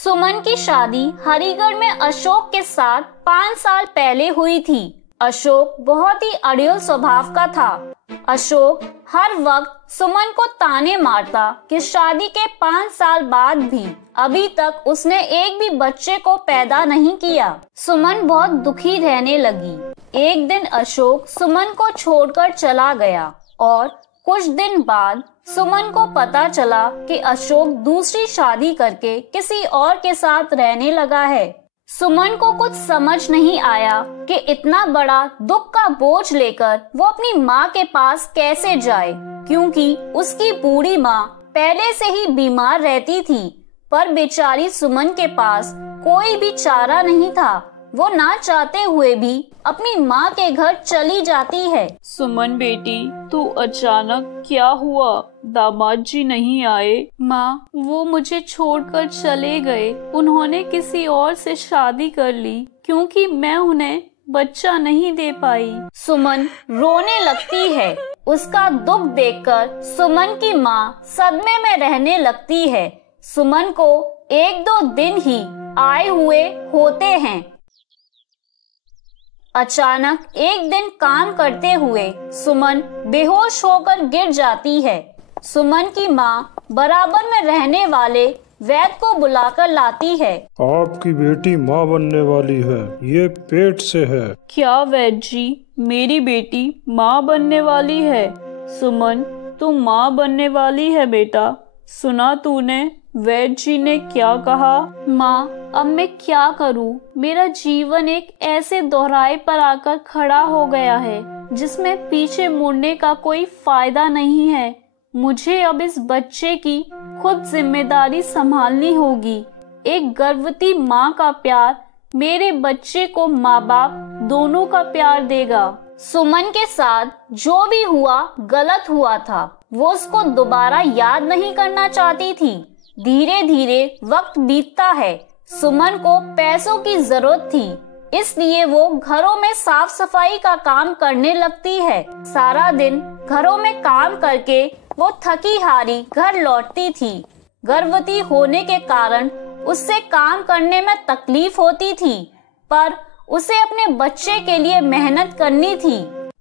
सुमन की शादी हरिगढ़ में अशोक के साथ 5 साल पहले हुई थी। अशोक बहुत ही अड़ियल स्वभाव का था। अशोक हर वक्त सुमन को ताने मारता कि शादी के 5 साल बाद भी अभी तक उसने एक भी बच्चे को पैदा नहीं किया। सुमन बहुत दुखी रहने लगी। एक दिन अशोक सुमन को छोड़कर चला गया और कुछ दिन बाद सुमन को पता चला कि अशोक दूसरी शादी करके किसी और के साथ रहने लगा है। सुमन को कुछ समझ नहीं आया कि इतना बड़ा दुख का बोझ लेकर वो अपनी माँ के पास कैसे जाए, क्योंकि उसकी बूढ़ी माँ पहले से ही बीमार रहती थी। पर बेचारी सुमन के पास कोई भी चारा नहीं था। वो ना चाहते हुए भी अपनी माँ के घर चली जाती है। सुमन बेटी, तू अचानक क्या हुआ? दामाद जी नहीं आए? माँ, वो मुझे छोड़कर चले गए। उन्होंने किसी और से शादी कर ली क्योंकि मैं उन्हें बच्चा नहीं दे पाई। सुमन रोने लगती है। उसका दुख देखकर सुमन की माँ सदमे में रहने लगती है। सुमन को 1-2 दिन ही आए हुए होते हैं। अचानक एक दिन काम करते हुए सुमन बेहोश होकर गिर जाती है। सुमन की माँ बराबर में रहने वाले वैद्य को बुलाकर लाती है। आपकी बेटी माँ बनने वाली है, ये पेट से है। क्या वैद्य जी, मेरी बेटी माँ बनने वाली है? सुमन, तू माँ बनने वाली है बेटा। सुना तूने वैद्य जी ने क्या कहा? माँ, अब मैं क्या करूँ? मेरा जीवन एक ऐसे दोहराए पर आकर खड़ा हो गया है जिसमें पीछे मुड़ने का कोई फायदा नहीं है। मुझे अब इस बच्चे की खुद जिम्मेदारी संभालनी होगी। एक गर्भवती माँ का प्यार मेरे बच्चे को माँ बाप दोनों का प्यार देगा। सुमन के साथ जो भी हुआ गलत हुआ था। वो उसको दोबारा याद नहीं करना चाहती थी। धीरे धीरे वक्त बीतता है। सुमन को पैसों की जरूरत थी, इसलिए वो घरों में साफ सफाई का काम करने लगती है। सारा दिन घरों में काम करके वो थकी हारी घर लौटती थी। गर्भवती होने के कारण उससे काम करने में तकलीफ होती थी, पर उसे अपने बच्चे के लिए मेहनत करनी थी।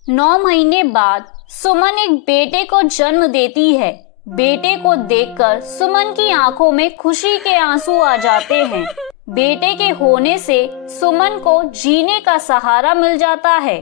9 महीने बाद सुमन एक बेटे को जन्म देती है। बेटे को देखकर सुमन की आंखों में खुशी के आंसू आ जाते हैं। बेटे के होने से सुमन को जीने का सहारा मिल जाता है,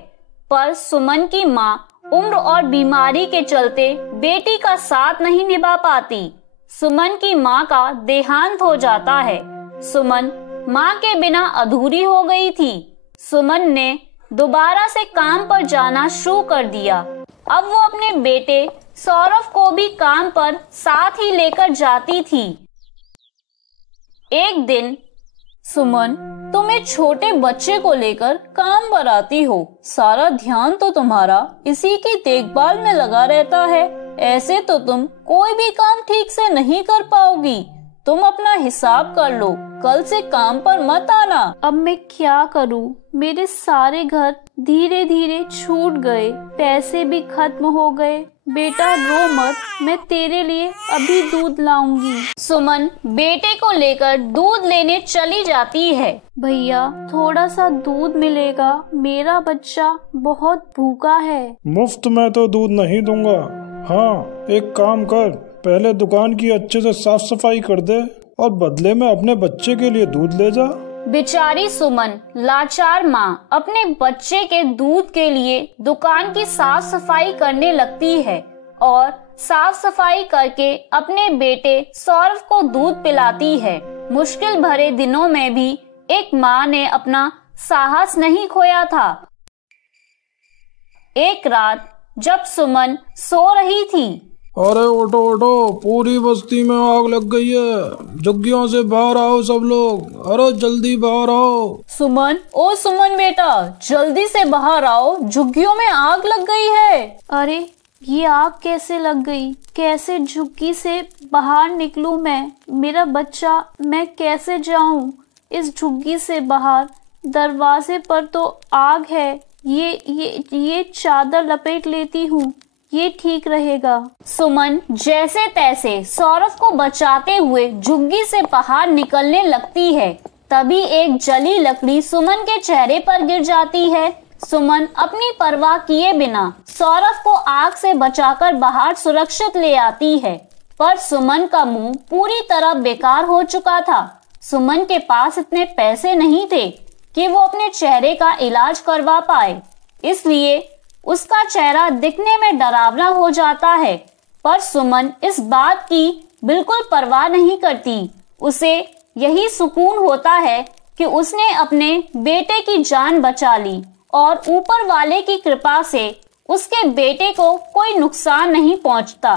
पर सुमन की माँ उम्र और बीमारी के चलते बेटी का साथ नहीं निभा पाती। सुमन की माँ का देहांत हो जाता है। सुमन माँ के बिना अधूरी हो गई थी। सुमन ने दोबारा से काम पर जाना शुरू कर दिया। अब वो अपने बेटे सौरभ को भी काम पर साथ ही लेकर जाती थी। एक दिन, सुमन, तुम एक छोटे बच्चे को लेकर काम पर आती हो। सारा ध्यान तो तुम्हारा इसी की देखभाल में लगा रहता है। ऐसे तो तुम कोई भी काम ठीक से नहीं कर पाओगी। तुम अपना हिसाब कर लो, कल से काम पर मत आना। अब मैं क्या करूं? मेरे सारे घर धीरे धीरे छूट गए, पैसे भी खत्म हो गए। बेटा रो मत, मैं तेरे लिए अभी दूध लाऊंगी। सुमन बेटे को लेकर दूध लेने चली जाती है। भैया, थोड़ा सा दूध मिलेगा? मेरा बच्चा बहुत भूखा है। मुफ्त में तो दूध नहीं दूंगा। हाँ, एक काम कर, पहले दुकान की अच्छे से साफ सफाई कर दे और बदले में अपने बच्चे के लिए दूध ले जा। बेचारी सुमन लाचार माँ अपने बच्चे के दूध के लिए दुकान की साफ सफाई करने लगती है और साफ सफाई करके अपने बेटे सौरभ को दूध पिलाती है। मुश्किल भरे दिनों में भी एक माँ ने अपना साहस नहीं खोया था। एक रात जब सुमन सो रही थी, अरे उठो उठो, पूरी बस्ती में आग लग गई है। झुग्गियों से बाहर आओ सब लोग। अरे जल्दी बाहर आओ। सुमन, ओ सुमन बेटा, जल्दी से बाहर आओ, झुग्गियों में आग लग गई है। अरे ये आग कैसे लग गई? कैसे झुग्गी से बाहर निकलूं मैं? मेरा बच्चा, मैं कैसे जाऊं इस झुग्गी से बाहर? दरवाजे पर तो आग है। ये चादर लपेट लेती हूँ। ये ठीक रहेगा। सुमन जैसे तैसे सौरभ को बचाते हुए झुग्गी से बाहर निकलने लगती है। तभी एक जली लकड़ी सुमन के चेहरे पर गिर जाती है। सुमन अपनी परवाह किए बिना सौरभ को आग से बचाकर बाहर सुरक्षित ले आती है, पर सुमन का मुंह पूरी तरह बेकार हो चुका था। सुमन के पास इतने पैसे नहीं थे कि वो अपने चेहरे का इलाज करवा पाए, इसलिए उसका चेहरा दिखने में डरावना हो जाता है। पर सुमन इस बात की बिल्कुल परवाह नहीं करती। उसे यही सुकून होता है कि उसने अपने बेटे की जान बचा ली और ऊपर वाले की कृपा से उसके बेटे को कोई नुकसान नहीं पहुंचता।